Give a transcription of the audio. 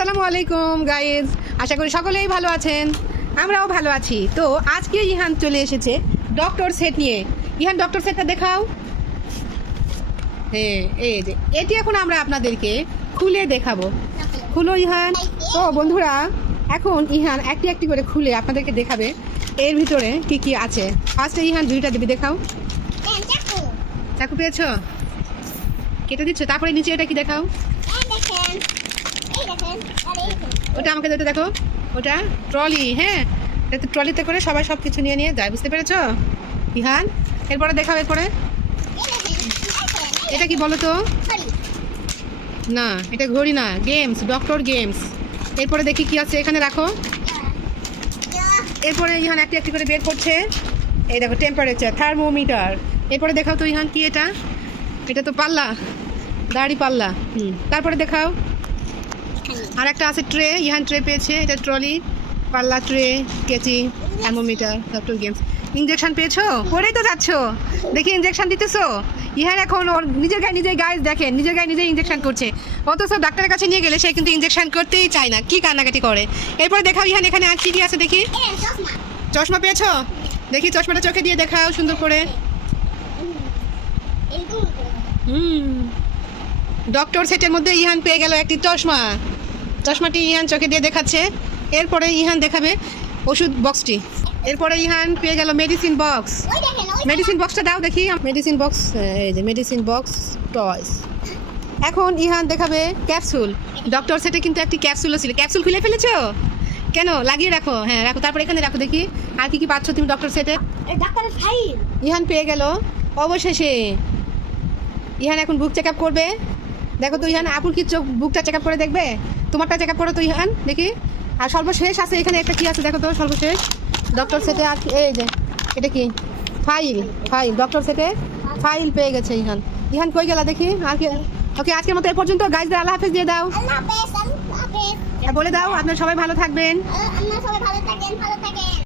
আসসালামু আলাইকুম গাইজ, আশা করি সকলেই ভালো আছেন। আমরাও ভালো আছি। তো আজকে ইহান চলে এসেছে ডক্টর সেট নিয়ে। ইহান ডক্টর সেটটা দেখাও। হ্যাঁ, এই যে এটি এখন আমরা আপনাদেরকে খুলে দেখাবো। খুলো ইহান। তো বন্ধুরা, এখন ইহান একটি একটি করে খুলে আপনাদেরকে দেখাবে এর ভিতরে কি কি আছে। ফার্স্টে ইহান দুইটা দিবি, দেখাও। চাকু পেয়েছো? কেটে দিচ্ছ। তারপরে নিচে এটা কি দেখাও। ওটা আমাকে যেটা দেখো, ওটা ট্রলি। হ্যাঁ, এটা ট্রলিতে করে সবাই সব কিছু নিয়ে নিয়ে যায়, বুঝতে পেরেছো ইহান? এরপরে দেখাও। এরপরে এটা কি বলো তো? না, এটা ঘড়ি না, গেমস, ডক্টর গেমস। এরপরে দেখি কি আছে, এখানে রাখো। এরপরে ইহান একটি একটি করে বের করছে। এই দেখো, টেম্পারেচার, থার্মোমিটার। এরপরে দেখাও তো ইহান, কি এটা? এটা তো পাল্লা, দাড়ি পাল্লা। তারপরে দেখাও। আর একটা আছে ট্রে, ইহান ট্রে পেয়েছে। এটা ট্রলি, পাল্লা, ট্রে, কেচি, থার্মোমিটার, ডক্টর গেমস। ইঞ্জেকশন পেয়েছো? পরেই তো যাচ্ছ, দেখি ইঞ্জেকশন দিতেছো। ইহান এখন ওর নিজের গায়ে নিজেই, গায়ে দেখেন, নিজের গায়ে নিজেই ইঞ্জেকশন করছে। অথচ ডাক্তারের কাছে নিয়ে গেলে সে কিন্তু ইঞ্জেকশন করতেই চায় না, কি কান্নাকাটি করে। এরপরে দেখাও ইহান, এখানে আর কি কি আছে দেখি। চশমা পেয়েছো? দেখি চশমাটা চোখে দিয়ে দেখাও সুন্দর করে। ডক্টর সেটের মধ্যে ইহান পেয়ে গেল একটি চশমা। চশমাটি ইহান চোখে দিয়ে দেখাচ্ছে। এরপরে ইহান দেখাবে ওষুধ বক্সটি। এরপরে ইহান পেয়ে গেল মেডিসিন বক্স। মেডিসিন বক্সটা দাও দেখি। মেডিসিন বক্স, এই যে মেডিসিন বক্স, টয়স। এখন ইহান দেখাবে ক্যাপসুল। ডক্টর সেটে কিন্তু একটি ক্যাপসুলও ছিল। ক্যাপসুল খুলে ফেলেছো কেন? লাগিয়ে রাখো। হ্যাঁ, রাখো। তারপরে এখানে রাখো দেখি আর কি কি পাচ্ছ তুমি ডক্টর সেটে। ডাক্তারের ফাইল ইহান পেয়ে গেল অবশেষে। ইহান এখন বুক চেক আপ করবে। দেখো তো ইহান, আপুর কি চোখ বুকটা চেক আপ করে দেখবে? তোমারটা চেক আপ করো তো ইহান, দেখি। আর সর্বশেষ আছে এখানে একটা কি আছে দেখো তো, সর্বশেষ ডক্টর সেটে। আর এই যে এটা কি? ফাইল। ফাইল, ডক্টর সেটে ফাইল পেয়ে গেছে ইহান। ইহান কই গেলা দেখি। আর কি? ওকে, আজকের মতো এ পর্যন্ত। গাইজদের আল্লাহ হাফেজ দিয়ে দাও। আল্লাহ হাফেজ। বলে দাও আপনারা সবাই ভালো থাকবেন। আপনারা সবাই ভালো থাকেন, ভালো থাকেন।